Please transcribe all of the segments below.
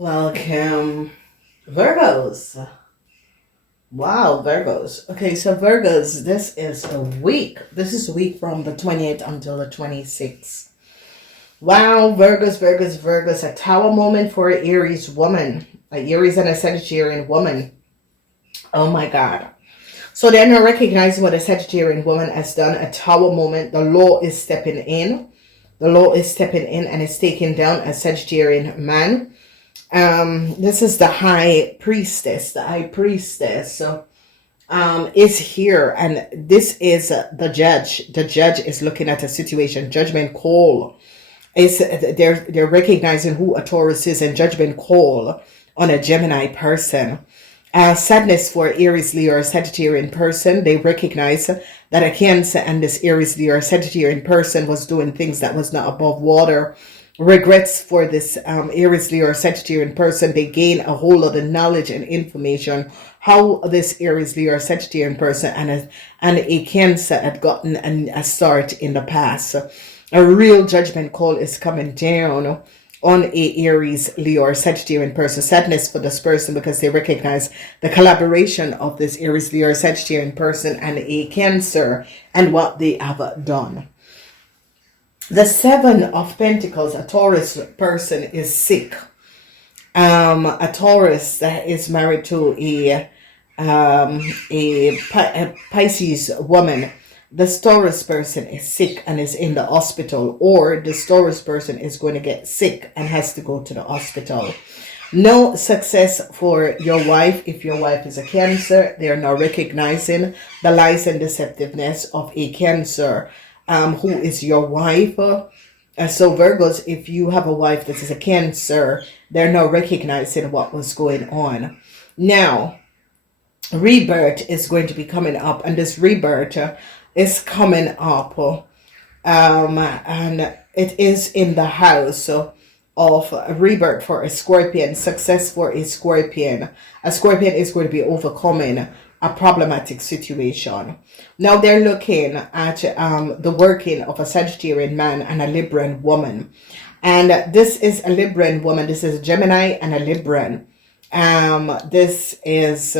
Welcome, Virgos. Wow, Virgos. Okay, so Virgos, this is a week. This is a week from the 28th until the 26th. Wow, Virgos, Virgos, Virgos. A tower moment for an Aries woman. A Aries and a Sagittarian woman. Oh my God. So they're not recognizing what a Sagittarian woman has done. A tower moment. The law is stepping in. The law is stepping in and it's taking down a Sagittarian man. This is the high priestess. The high priestess is here, and this is the judge. The judge is looking at a situation. Judgment call is they're recognizing who a Taurus is, and judgment call on a Gemini person. Sadness for Aries, Leo, or Sagittarian person. They recognize that a Cancer and this Aries, Leo, or Sagittarian person was doing things that was not above water. Regrets for this Aries, Leo, or Sagittarian person. They gain a whole lot of knowledge and information how this Aries, Leo, or Sagittarian person and a Cancer had gotten a start in the past. A real judgment call is coming down on a Aries, Leo, or Sagittarian person. Sadness for this person because they recognize the collaboration of this Aries, Leo, or Sagittarian person and a Cancer and what they have done. The Seven of Pentacles, a Taurus person is sick. A Taurus that is married to a Pisces woman. This Taurus person is sick and is in the hospital, or this Taurus person is going to get sick and has to go to the hospital. No success for your wife if your wife is a Cancer. They are now recognizing the lies and deceptiveness of a Cancer. Who is your wife. So Virgos, if you have a wife that is a Cancer, they're now recognizing what was going on. Now, rebirth is going to be coming up, and this rebirth is coming up, and it is in the house of rebirth for a Scorpion, success for a Scorpion. A Scorpion is going to be overcoming a problematic situation. Now they're looking at the working of a Sagittarian man and a Libran woman. And this is a Libran woman. This is a Gemini and a Libran. This is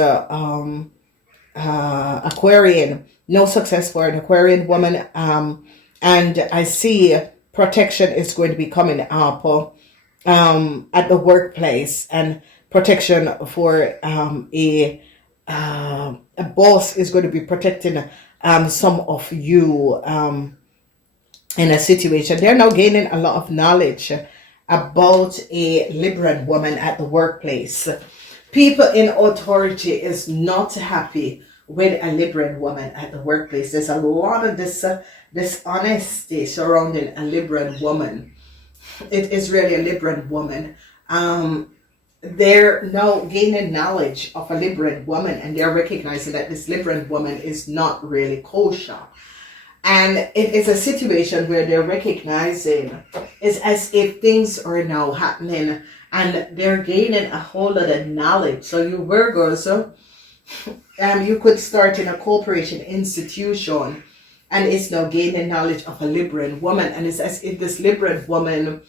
Aquarian. No success for an Aquarian woman. And I see protection is going to be coming up at the workplace, and protection for a boss is going to be protecting some of you in a situation. They're now gaining a lot of knowledge about a Libran woman at the workplace. People in authority is not happy with a Libran woman at the workplace. There's a lot of dishonesty surrounding a Libran woman. It is really a Libran woman. They're now gaining knowledge of a Libran woman, and they're recognizing that this Libran woman is not really kosher. And it is a situation where they're recognizing it's as if things are now happening and they're gaining a whole lot of knowledge. So you Virgos, you could start in a corporation institution and it's now gaining knowledge of a Libran woman, and it's as if this Libran woman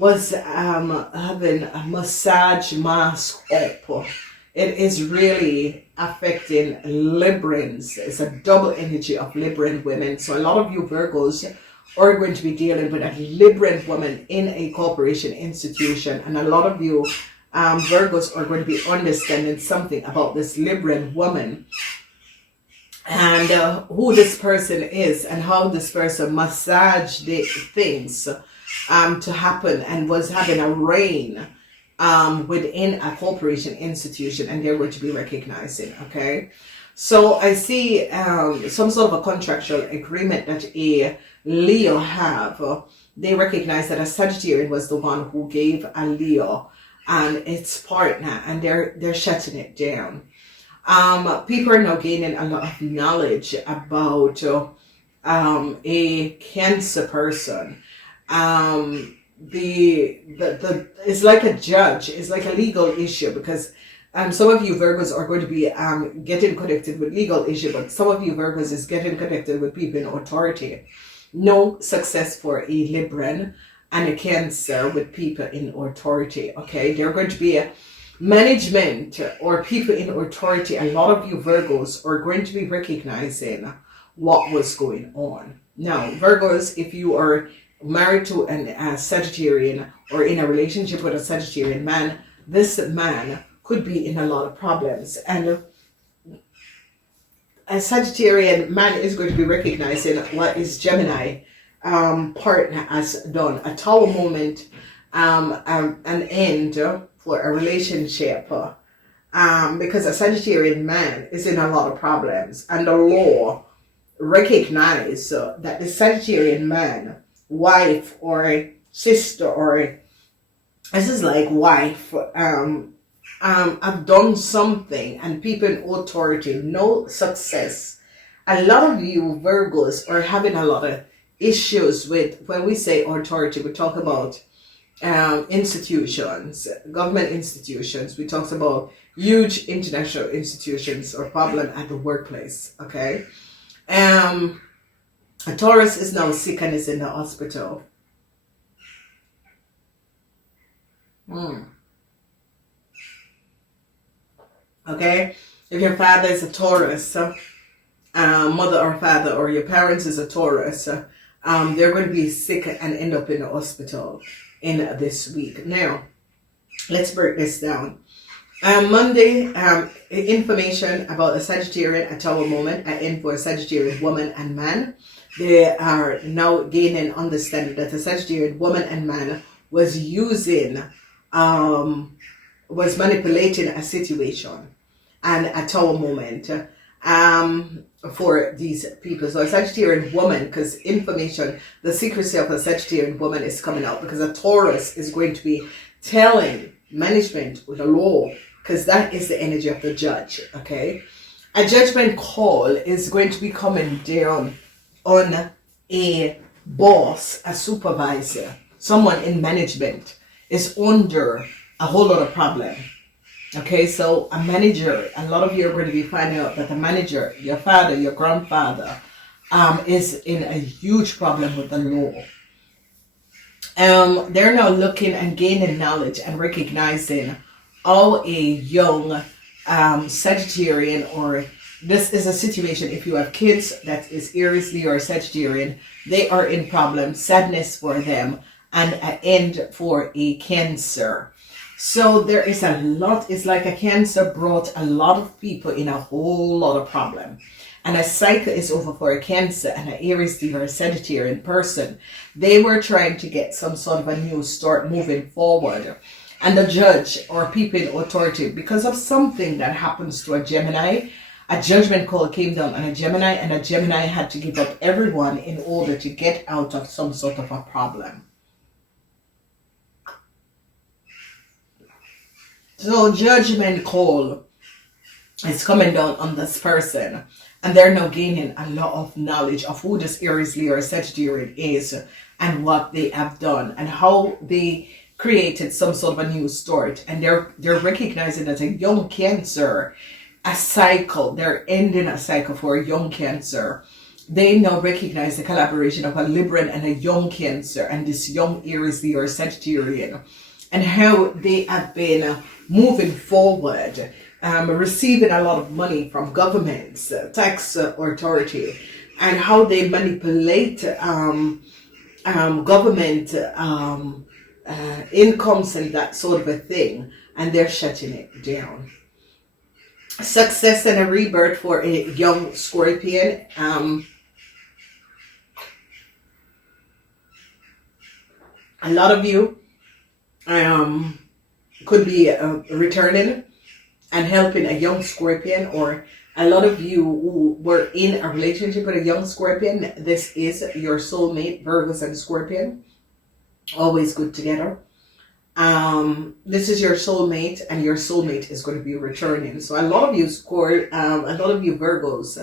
was having a massage mask up. It is really affecting Librans. It's a double energy of Libran women. So a lot of you Virgos are going to be dealing with a Libran woman in a corporation institution. And a lot of you Virgos are going to be understanding something about this Libran woman. And who this person is and how this person massaged the things to happen and was having a reign within a corporation institution, and they're going to be recognizing. Okay, so I see some sort of a contractual agreement that a Leo have. They recognize that a Sagittarian was the one who gave a Leo and its partner, and they're shutting it down. People are now gaining a lot of knowledge about a Cancer person. It's like a judge, it's like a legal issue, because some of you Virgos are going to be getting connected with legal issue, but some of you Virgos is getting connected with people in authority. No success for a Libran. and a Cancer with people in authority. Okay, they're going to be a management or people in authority. A lot of you Virgos are going to be recognizing what was going on. Now, Virgos, if you are married to a Sagittarian or in a relationship with a Sagittarian man, this man could be in a lot of problems. And a Sagittarian man is going to be recognizing what is Gemini partner has done. A Tower moment, an end for a relationship. Because a Sagittarian man is in a lot of problems. And the law recognize that the Sagittarian man, wife or sister, or this is like wife, have done something, and people in authority, no success. A lot of you Virgos are having a lot of issues with, when we say authority, we talk about institutions, government institutions. We talk about huge international institutions or problem at the workplace. Okay. A Taurus is now sick and is in the hospital. Okay, if your father is a Taurus, mother or father, or your parents is a Taurus, they're going to be sick and end up in the hospital in this week. Now, let's break this down. Monday, information about a Sagittarian, a Tower moment, an end for a Sagittarian woman and man. They are now gaining understanding that a Sagittarian woman and man was using, was manipulating a situation and a Tower moment for these people. So a Sagittarian woman, because information, the secrecy of a Sagittarian woman is coming out, because a Taurus is going to be telling management with the law, because that is the energy of the judge. Okay, a judgment call is going to be coming down on a boss, a supervisor, someone in management is under a whole lot of problem. Okay, so a manager, a lot of you are going to be finding out that the manager, your father, your grandfather, is in a huge problem with the law. They're now looking and gaining knowledge and recognizing how a young Sagittarian, or this is a situation, if you have kids that is Aries, Leo, or Sagittarian, they are in problems, sadness for them, and an end for a Cancer. So there is a lot, it's like a Cancer brought a lot of people in a whole lot of problem. And a cycle is over for a Cancer and an Aries, Leo, or a Sagittarian person. They were trying to get some sort of a new start moving forward. And the judge or people in authority, because of something that happens to a Gemini, a judgment call came down on a Gemini, and a Gemini had to give up everyone in order to get out of some sort of a problem. So judgment call is coming down on this person, and they're now gaining a lot of knowledge of who this Aries, Leo, or Sagittarian is, and what they have done, and how they created some sort of a new start. And they're recognizing that a young Cancer, a cycle, they're ending a cycle for a young Cancer. They now recognize the collaboration of a Libran and a young Cancer, and this young Aries, Leo, or Sagittarian, and how they have been moving forward, receiving a lot of money from governments, tax authority, and how they manipulate government incomes and that sort of a thing, and they're shutting it down. Success and a rebirth for a young Scorpion. A lot of you could be returning and helping a young Scorpion, or a lot of you who were in a relationship with a young Scorpion. This is your soulmate, Virgos and Scorpion. Always good together. This is your soulmate, and your soulmate is going to be returning. So a lot of you a lot of you Virgos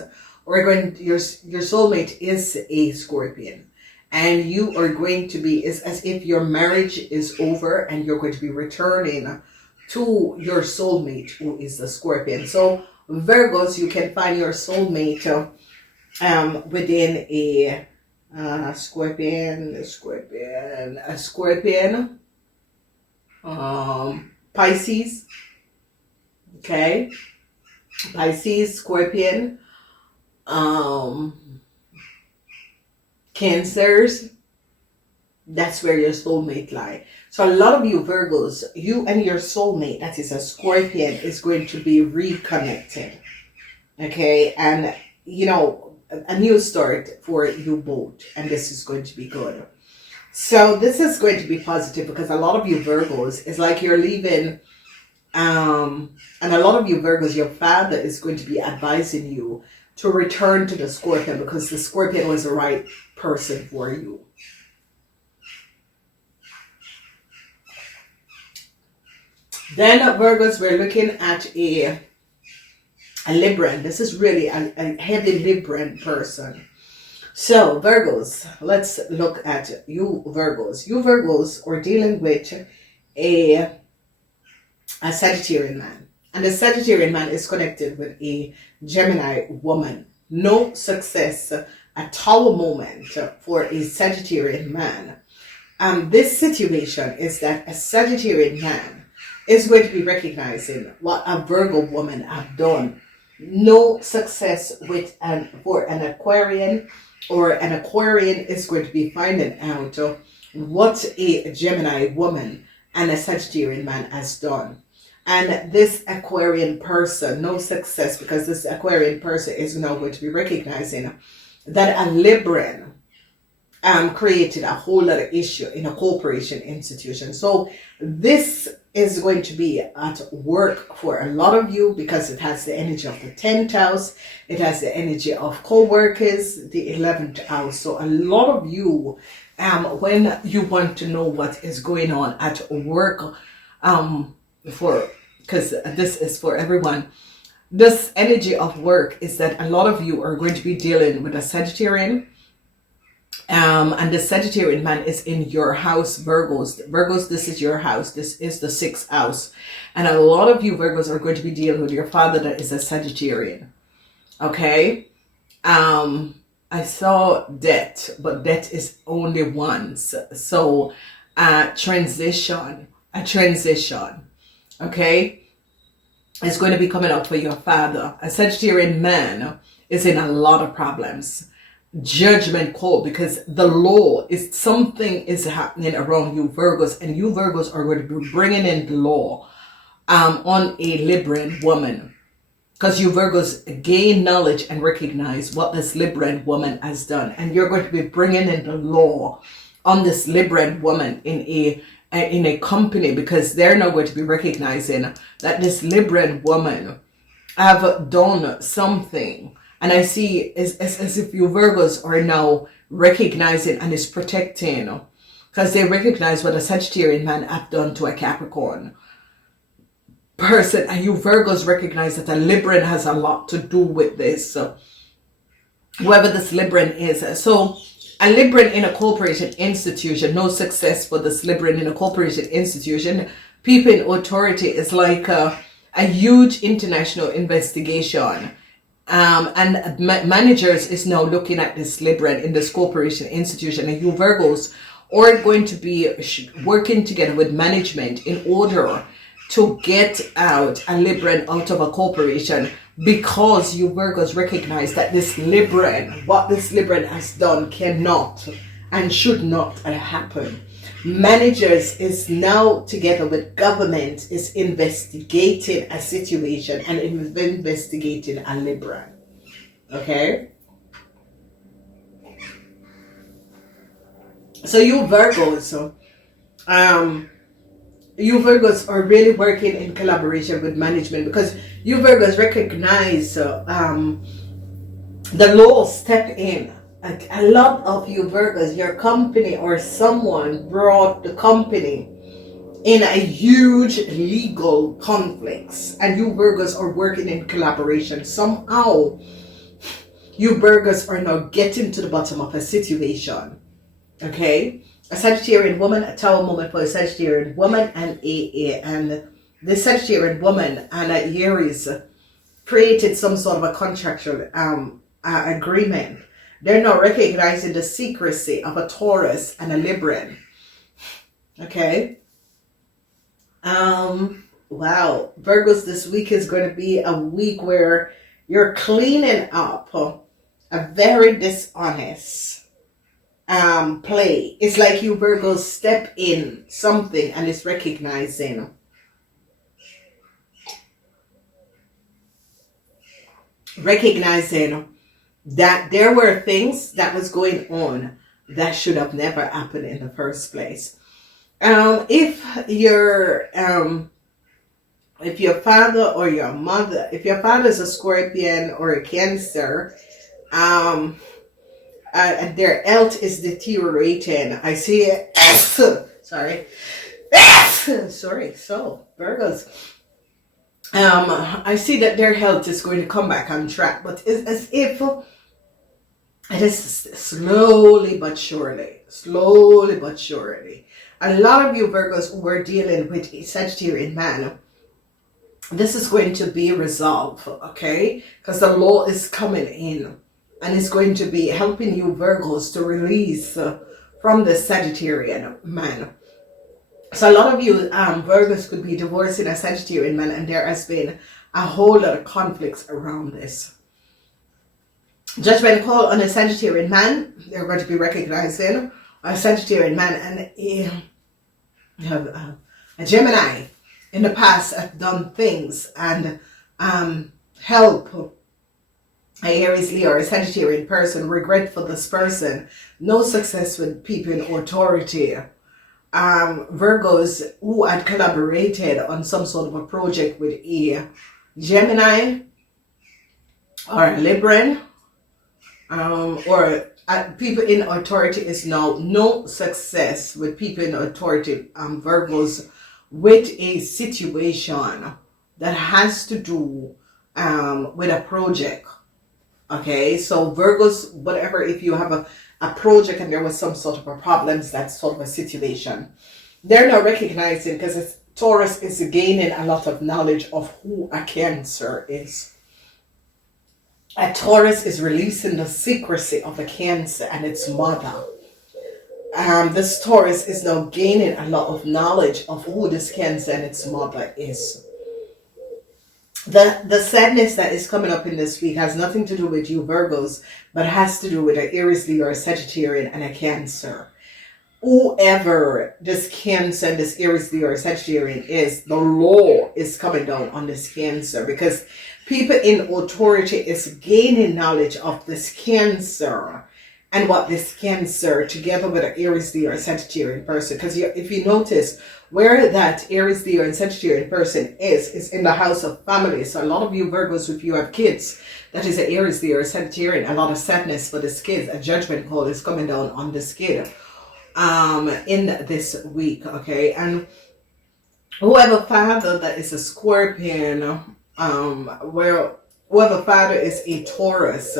are going. Your soulmate is a Scorpion, and you are going to be, it's as if your marriage is over, and you're going to be returning to your soulmate, who is the Scorpion. So Virgos, you can find your soulmate within Scorpion, Pisces, okay, Pisces, Scorpion, Cancers. That's where your soulmate lie. So a lot of you Virgos, you and your soulmate, that is a Scorpion, is going to be reconnected. Okay, and you know, a new start for you both, and this is going to be good. So this is going to be positive because a lot of you Virgos, it's like you're leaving, and a lot of you Virgos, your father is going to be advising you to return to the Scorpion because the Scorpion was the right person for you. Then Virgos, we're looking at a Libran. This is really a heavy Libran person. So Virgos, let's look at you Virgos. You Virgos are dealing with a Sagittarian man. And the Sagittarian man is connected with a Gemini woman. No success, a tower moment for a Sagittarian man. This situation is that a Sagittarian man is going to be recognizing what a Virgo woman have done. No success with for an Aquarian, or an Aquarian is going to be finding out what a Gemini woman and a Sagittarian man has done. And this Aquarian person, no success, because this Aquarian person is now going to be recognizing that a Libran created a whole lot of issue in a corporation institution. So this is going to be at work for a lot of you because it has the energy of the 10th house. It has the energy of co-workers, the 11th house. So a lot of you, when you want to know what is going on at work, because this is for everyone, this energy of work is that a lot of you are going to be dealing with a Sagittarian. And the Sagittarian man is in your house, Virgos. Virgos, this is your house. This is the 6th house. And a lot of you Virgos are going to be dealing with your father that is a Sagittarian. Okay? I saw debt, but debt is only once. So, a transition. Okay? It's going to be coming up for your father. A Sagittarian man is in a lot of problems. Judgment call, because the law is, something is happening around you Virgos, and you Virgos are going to be bringing in the law on a Libran woman, because you Virgos gain knowledge and recognize what this Libran woman has done, and you're going to be bringing in the law on this Libran woman in a company, because they're now going to be recognizing that this Libran woman have done something. And I see it's as if you Virgos are now recognizing and is protecting, because they recognize what a Sagittarian man have done to a Capricorn person. And you Virgos recognize that a Libran has a lot to do with this. So whoever this Libran is. So a Libran in a corporate institution, no success for this Libran in a corporate institution. People in authority is like a huge international investigation. And managers is now looking at this Libran in this corporation institution, and you Virgos are going to be working together with management in order to get out a Libran out of a corporation, because you Virgos recognize that this Libran, what this Libran has done, cannot and should not happen. Managers is now together with government is investigating a situation and investigating a Libran. Okay? So you Virgos, you Virgos are really working in collaboration with management, because you Virgos recognize the law step in. A lot of you Virgos, your company or someone brought the company in a huge legal conflicts, and you Virgos are working in collaboration. Somehow you Virgos are now getting to the bottom of a situation. Okay? A Sagittarian woman, a tower moment for a Sagittarian woman, and the Sagittarian woman and Aries created some sort of a contractual agreement. They're not recognizing the secrecy of a Taurus and a Libran. Okay. Wow. Virgos, this week is going to be a week where you're cleaning up a very dishonest play. It's like you Virgos step in something and it's recognizing that there were things that was going on that should have never happened in the first place. If your father or your mother, if your father is a Scorpion or a Cancer, their health is deteriorating. I see it. Sorry. Sorry. So Virgos, I see that their health is going to come back on track, but it's as if it is slowly but surely. A lot of you Virgos who are dealing with a Sagittarian man, this is going to be resolved, okay? Because the law is coming in and it's going to be helping you Virgos to release from the Sagittarian man. So a lot of you Virgos could be divorcing a Sagittarian man, and there has been a whole lot of conflicts around this. Judgment call on a Sagittarian man. They're going to be recognizing a Sagittarian man, and a Gemini in the past have done things and help a Aries, Leo, or a Sagittarian person. Regret for this person. No success with people in authority. Virgos who had collaborated on some sort of a project with a Gemini or a Libran, or people in authority is now no success with people in authority, Virgos, with a situation that has to do with a project. Okay, so Virgos, whatever, if you have a project and there was some sort of a problems, that's sort of a situation. They're not recognizing, because Taurus is gaining a lot of knowledge of who a Cancer is. A Taurus is releasing the secrecy of a Cancer and its mother. This Taurus is now gaining a lot of knowledge of who this Cancer and its mother is. The sadness that is coming up in this week has nothing to do with you Virgos, but has to do with an Aries, Leo, or a Sagittarian and a Cancer. Whoever this Cancer and this Aries, Leo, or Sagittarian is, the law is coming down on this Cancer, because people in authority is gaining knowledge of this Cancer and what this Cancer, together with an Aries, Leo, or Sagittarian person. Because if you notice, where that Aries, Leo, and Sagittarian person is in the house of family. So a lot of you Virgos, if you have kids, that is an Aries, Leo, or Sagittarian, a lot of sadness for this kid. A judgment call is coming down on this kid in this week, okay? And whoever father that is a Scorpion, whoever father is a Taurus,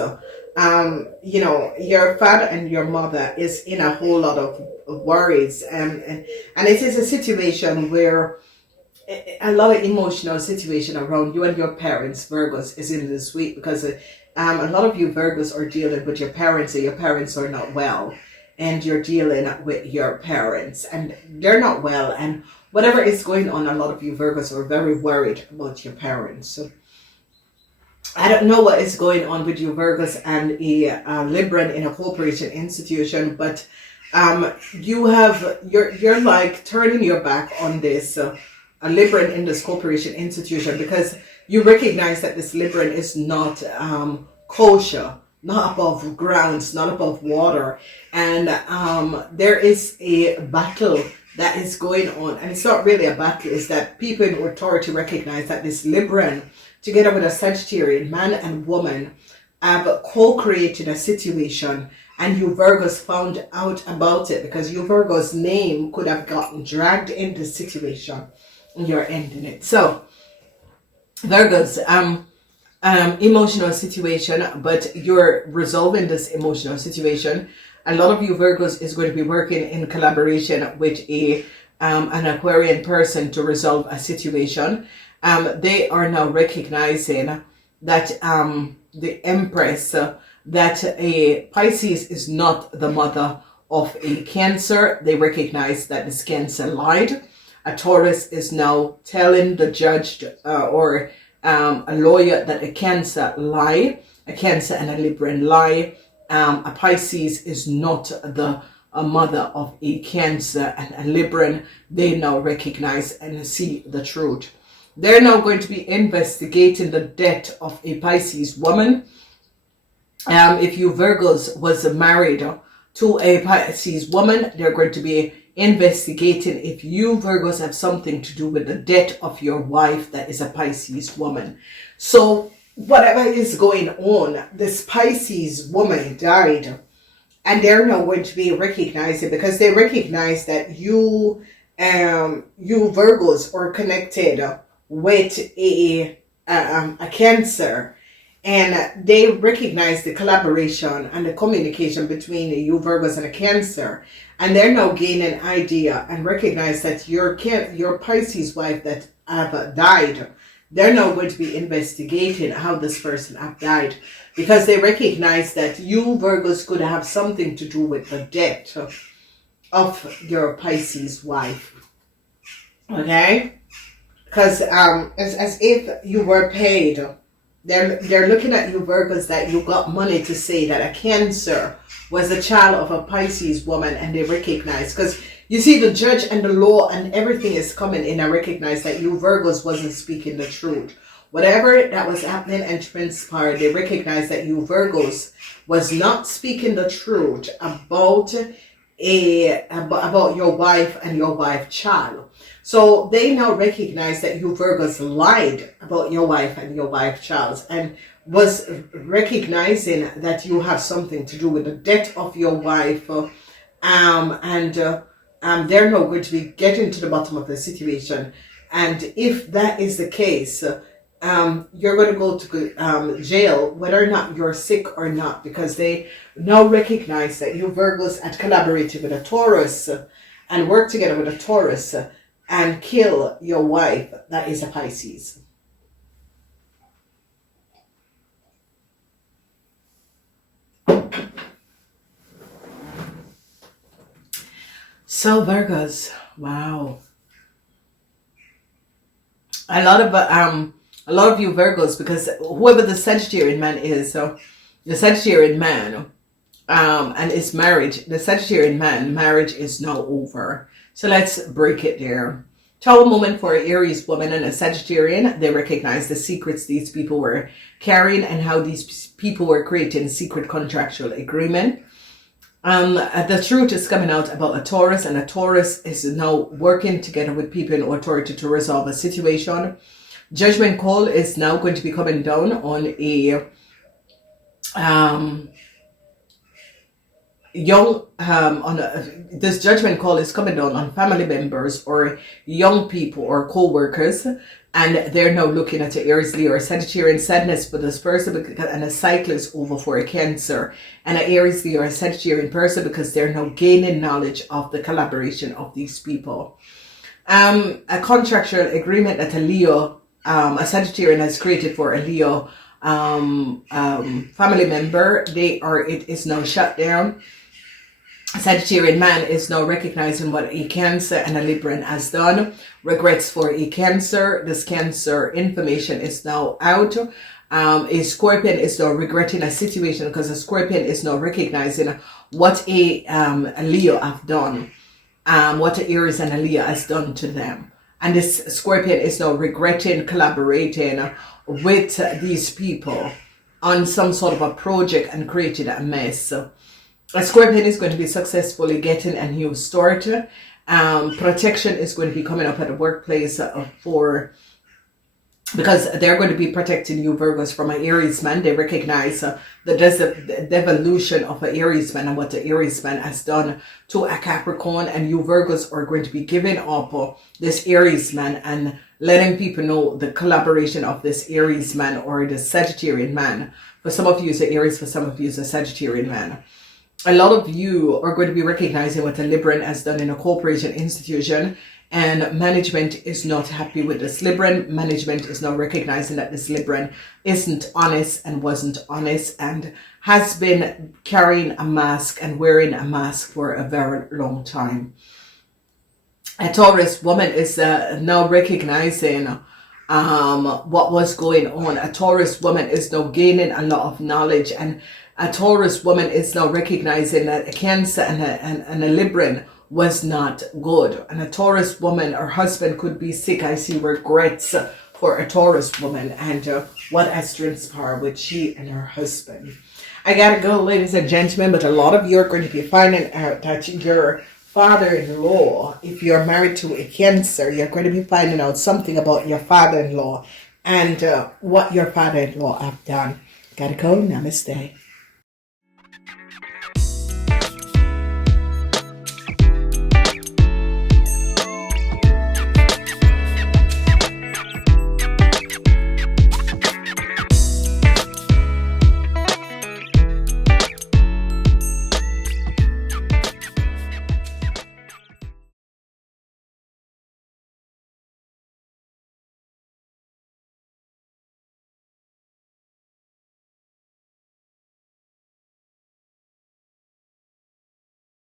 you know, your father and your mother is in a whole lot of worries, and it is a situation where a lot of emotional situation around you and your parents, Virgos, is in this week, because a lot of you Virgos are dealing with your parents, and your parents are not well, and you're dealing with your parents and they're not well, and whatever is going on, a lot of you Virgos are very worried about your parents. So I don't know what is going on with you Virgos and a Libran in a corporation institution, but you're like turning your back on this a Libran in this corporation institution, because you recognize that this Libran is not kosher, not above grounds, not above water, and there is a battle that is going on, and it's not really a battle. It's that people in authority recognize that this Libran, together with a Sagittarian man and woman, have co-created a situation, and you Virgos found out about it, because you Virgos' name could have gotten dragged in the situation, and you're ending it. So Virgos, emotional situation, but you're resolving this emotional situation. A lot of you Virgos is going to be working in collaboration with an Aquarian person to resolve a situation. They are now recognizing that the Empress that a Pisces is not the mother of a Cancer. They recognize that this Cancer lied. A Taurus is now telling the judge or a lawyer that a Cancer lie. A Cancer and a Libran lie. A Pisces is not the mother of a Cancer and a Libran. They now recognize and see the truth. They're now going to be investigating the death of a Pisces woman. If you Virgos was married to a Pisces woman, they're going to be investigating if you Virgos have something to do with the death of your wife that is a Pisces woman. So whatever is going on, this Pisces woman died, and they're now going to be recognizing, because they recognize that you Virgos are connected with a Cancer. And they recognize the collaboration and the communication between you Virgos and a Cancer. And they're now gaining an idea and recognize that your Pisces wife that have died, they're now going to be investigating how this person have died. Because they recognize that you Virgos could have something to do with the death of your Pisces wife. Okay? Because it's as if you were paid. They're looking at you Virgos that you got money to say that a Cancer was a child of a Pisces woman, and they recognize, because you see the judge and the law and everything is coming in and recognize that you Virgos wasn't speaking the truth. Whatever that was happening and transpired, they recognize that you Virgos was not speaking the truth about your wife and your wife child. So they now recognize that you Virgos lied about your wife and your wife child, and was recognizing that you have something to do with the death of your wife. They're now going to be getting to the bottom of the situation. And if that is the case, you're going to go to jail, whether or not you're sick or not, because they now recognize that you Virgos had collaborated with a Taurus and worked together with a Taurus and kill your wife that is a Pisces. So Virgos, wow. A lot of you Virgos, because whoever the Sagittarian man is, so the Sagittarian man and is married, the Sagittarian man marriage is now over. So let's break it there. Tower moment for an Aries woman and a Sagittarian. They recognize the secrets these people were carrying and how these people were creating secret contractual agreement. The truth is coming out about a Taurus, and a Taurus is now working together with people in authority to resolve a situation. Judgment call is now going to be coming down on a this judgment call is coming down on family members or young people or co-workers, and they're now looking at the Aries, Leo, or Sagittarian. Sadness for this person, and a cycle is over for a Cancer and an Aries, Leo, or Sagittarian person, because they're now gaining knowledge of the collaboration of these people. A contractual agreement that a Leo, a Sagittarian has created for a Leo family member, it is now shut down. A Sagittarian man is now recognizing what a Cancer and a Libran has done. Regrets for a Cancer. This Cancer information is now out. A Scorpion is now regretting a situation, because a Scorpion is now recognizing what a Leo have done. What a Aries and a Leo has done to them. And this Scorpion is now regretting collaborating with these people on some sort of a project and creating a mess. A Scorpion is going to be successfully getting a new start. Protection is going to be coming up at the workplace because they're going to be protecting you Virgos from an Aries man. They recognize the devolution of an Aries man and what the Aries man has done to a Capricorn, and you Virgos are going to be giving up this Aries man and letting people know the collaboration of this Aries man or the Sagittarian man. For some of you it's an Aries, for some of you it's a Sagittarian man. A lot of you are going to be recognizing what a Libran has done in a corporation institution, and management is not happy with this Libran. Management is now recognizing that this Libran isn't honest and wasn't honest and has been carrying a mask and wearing a mask for a very long time. A Taurus woman is now recognizing what was going on. A Taurus woman is now gaining a lot of knowledge, and a Taurus woman is now recognizing that a Cancer and a Libran was not good. And a Taurus woman, her husband could be sick. I see regrets for a Taurus woman and what has transpired with she and her husband. I gotta go, ladies and gentlemen, but a lot of you are going to be finding out that your father-in-law, if you're married to a Cancer, you're going to be finding out something about your father-in-law and what your father-in-law have done. Gotta go. Namaste.